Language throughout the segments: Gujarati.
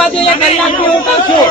આપવા જોઈએ, કલાકથી હું કહું છું.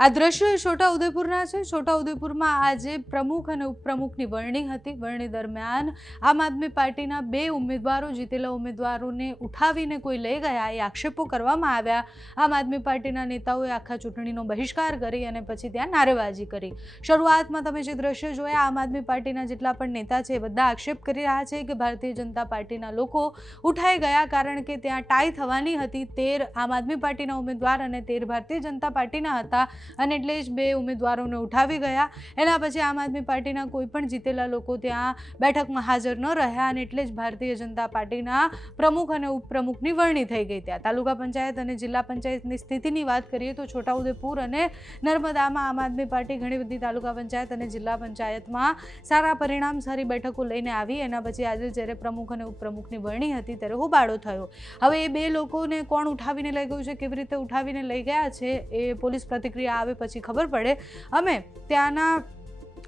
આ દ્રશ્યો છોટાઉદેપુરના છે. છોટાઉદેપુરમાં આજે પ્રમુખ અને ઉપપ્રમુખની વરણી હતી. વરણી દરમિયાન આમ આદમી પાર્ટીના 2 ઉમેદવારો, જીતેલા ઉમેદવારોને ઉઠાવીને કોઈ લઈ ગયા, એ આક્ષેપો કરવામાં આવ્યા. આમ આદમી પાર્ટીના નેતાઓએ આખા ચૂંટણીનો બહિષ્કાર કરી અને પછી ત્યાં નારેબાજી કરી. શરૂઆતમાં તમે જે દ્રશ્યો જોયા, આમ આદમી પાર્ટીના જેટલા પણ નેતા છે એ બધા આક્ષેપ કરી રહ્યા છે કે ભારતીય જનતા પાર્ટીના લોકો ઉઠાઈ ગયા, કારણ કે ત્યાં ટાઈ થવાની હતી. 13 આમ આદમી પાર્ટીના ઉમેદવાર અને 13 ભારતીય જનતા પાર્ટીના હતા અને એટલે જ 2 ઉમેદવારોને ઉઠાવી ગયા. એના પછી આમ આદમી પાર્ટીના કોઈ પણ જીતેલા લોકો ત્યાં બેઠકમાં હાજર ન રહ્યા અને એટલે જ ભારતીય જનતા પાર્ટીના પ્રમુખ અને ઉપપ્રમુખની વરણી થઈ ગઈ. ત્યાં તાલુકા પંચાયત અને જિલ્લા પંચાયતની સ્થિતિની વાત કરીએ તો છોટાઉદેપુર અને નર્મદામાં આમ આદમી પાર્ટી ઘણી બધી તાલુકા પંચાયત અને જિલ્લા પંચાયતમાં સારા પરિણામ, સારી બેઠકો લઈને આવી. એના પછી આજે જ્યારે પ્રમુખ અને ઉપપ્રમુખની વરણી હતી ત્યારે હોબાળો થયો. હવે એ 2 લોકોને કોણ ઉઠાવીને લઈ ગયું છે, કેવી રીતે ઉઠાવીને લઈ ગયા છે, એ પોલીસ પ્રતિક્રિયા આવે પછી ખબર પડે. અમે ત્યાંના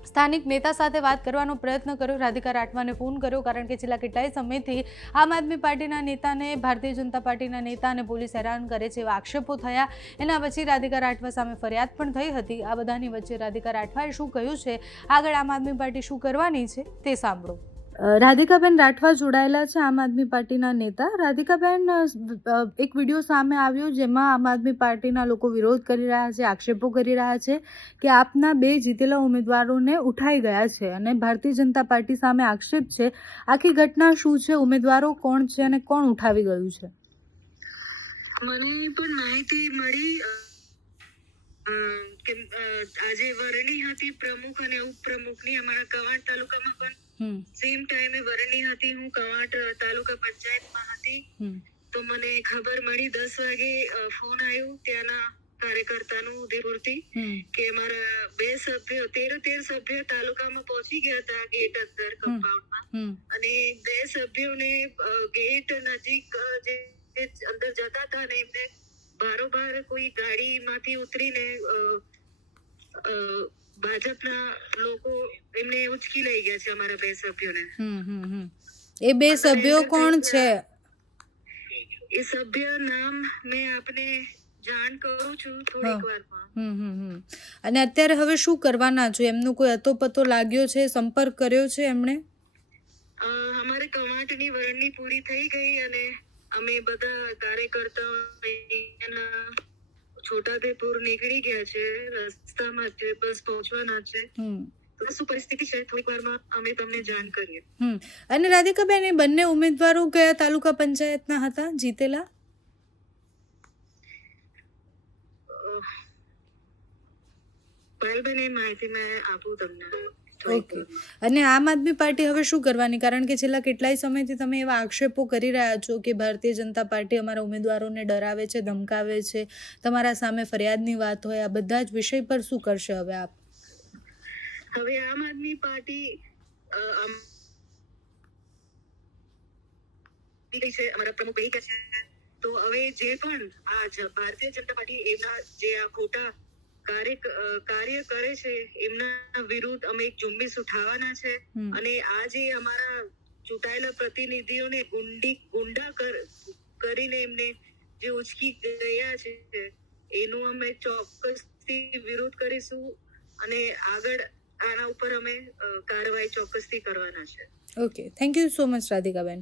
સ્થાનિક નેતા સાથે વાત કરવાનો પ્રયત્ન કર્યો. રાધિકા રાઠવાને ફોન કર્યો, કારણ કે છેલ્લા કેટલાય સમયથી આમ આદમી પાર્ટીના નેતાને ભારતીય જનતા પાર્ટીના નેતાને પોલીસ હેરાન કરે છે એવા આક્ષેપો થયા. એના પછી રાધિકા રાઠવા સામે ફરિયાદ પણ થઈ હતી. આ બધાની વચ્ચે રાધિકા રાઠવાએ શું કહ્યું છે, આગળ આમ આદમી પાર્ટી શું કરવાની છે તે સાંભળો. રાધિકાબેન રાઠવા જોડાયેલા છે, આમ આદમી પાર્ટીના નેતા. રાધિકાબેન, એક વિડીયો સામે આવ્યો જેમાં આમ આદમી પાર્ટીના લોકો વિરોધ કરી રહ્યા છે, આક્ષેપો કરી રહ્યા છે કે આપના 2 જીતેલા ઉમેદવારોને ઉઠાઈ ગયા છે અને ભારતીય જનતા પાર્ટી સામે આક્ષેપ છે. આખી ઘટના શું છે, ઉમેદવારો કોણ છે અને કોણ ઉઠાવી ગયું છે? મને પણ માહિતી મળી કે આજે વરણી હતી પ્રમુખ અને ઉપપ્રમુખની. અમારા કવાંટ તાલુકામાં પણ સેમ ટાઈમે વરણી હતી. હું કવાંટ તાલુકા પંચાયતમાં હતી. તો મને ખબર મળી 10 વાગે ફોન આવ્યો ત્યાંના કાર્યકર્તાનું ઉદયપુરથી કે અમારા 2 સભ્યો 13 સભ્યો તાલુકામાં પહોંચી ગયા હતા ગેટ અંદર કમ્પાઉન્ડમાં, અને 2 સભ્યોને ગેટ નજીક જે અંદર જતા હતા ને એમને બારોબાર કોઈ ગાડીમાંથી ઉતરીને ભાજપના લોકો એમને ઉચકી લઈ ગયા છે અમારા 2 સભ્યોને. એ 2 સભ્યો કોણ છે? એ સભ્ય નામ મેં આપને જાણ કરું છું થોડીક વારમાં. અને અત્યારે હવે શું કરવાના છો? એમનો કોઈ અતોપતો લાગ્યો છે, સંપર્ક કર્યો છે એમણે? અમારે કવાંટની વરણી પૂરી થઈ ગઈ અને અમે બધા કાર્યકર્તાઓ છોટાઉદેપુર નીકળી ગયા છે. રસ્તામાં છે, બસ પહોંચવાના છે. શું પરિસ્થિતિ છે થોડીક વારમાં અમે તમને જાણ કરીએ. અને રાધિકાબેન, એ બંને ઉમેદવારો કયા તાલુકા પંચાયતના હતા જીતેલા? પાયલબેન, એ માહિતી મેં આપું તમને. ઓકે. અને આમ આદમી પાર્ટી હવે શું કરવાની? કારણ કે છેલ્લા કેટલાય સમયથી તમે એવા આક્ષેપો કરી રહ્યા છો કે ભારતીય જનતા પાર્ટી અમારા ઉમેદવારોને ડરાવે છે, ધમકાવે છે, તમારા સામે ફરિયાદની વાત હોય, આ બધા જ વિષય પર શું કરશે હવે આપ? હવે આમ આદમી પાર્ટી અમારા પ્રમુખ કહી ગયા છે, તો હવે જે પણ આ ભારતીય જનતા પાર્ટી એમના જે આ ખોટા કાર્ય કરે છે એમના વિરુદ્ધ અમે એક ઝુંબેશ ઉઠાવવાના છે. અને આ જે અમારા ચૂંટાયેલા પ્રતિનિધિઓને ગુંડા કરીને એમને જે ઉચકી ગયા છે એનું અમે ચોક્કસથી વિરોધ કરીશું અને આગળ આના ઉપર અમે કાર્યવાહી ચોક્કસથી કરવાના છે. Okay, thank you so much Radhikaben.